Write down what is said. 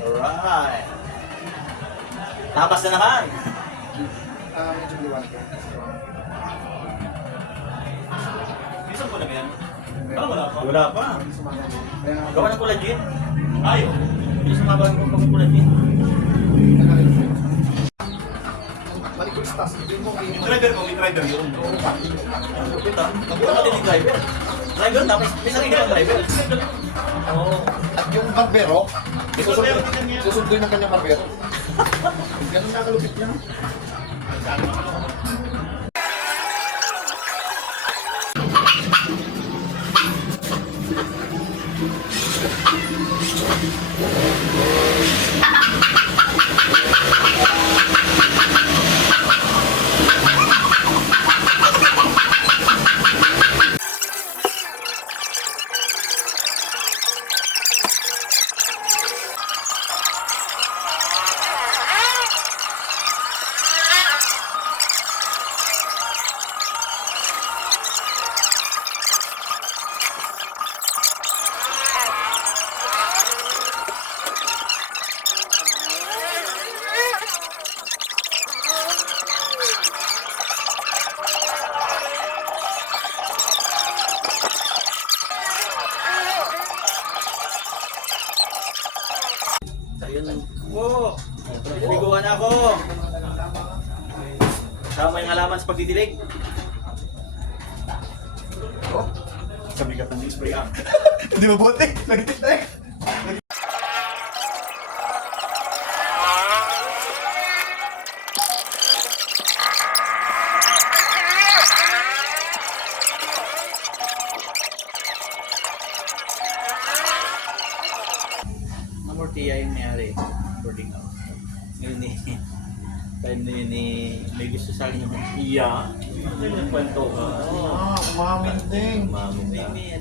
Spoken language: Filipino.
Alright. Tapas na naman. Medyo liwanag ko. Bisa mo na ba yan? Wala pa. Wala pa. Kaya nga, Gawa ng collagen. Ayaw. Hindi sumabang ko pang collagen. malikot sa taas. Hindi mo kayo. Driver ko, may driver yun. Lupit ah. Magbuka natin yung driver. Driver tapos may sarili kang driver. Oo. At yung barbero, susunduin ng kanyang barbero. Ganun kakalupit niya. Ayun po. Naliguan ako. Kasama yung halaman sa pagdidilig. Oh, Sa bigat ng spray up. hindi mabuti. Nagitik na eh. Amortiya yung mayari. Boarding out. Yun eh. Time na yun eh. May gusto sa akin yung iya. Yung kwento. Oo. Umamin din. Mami.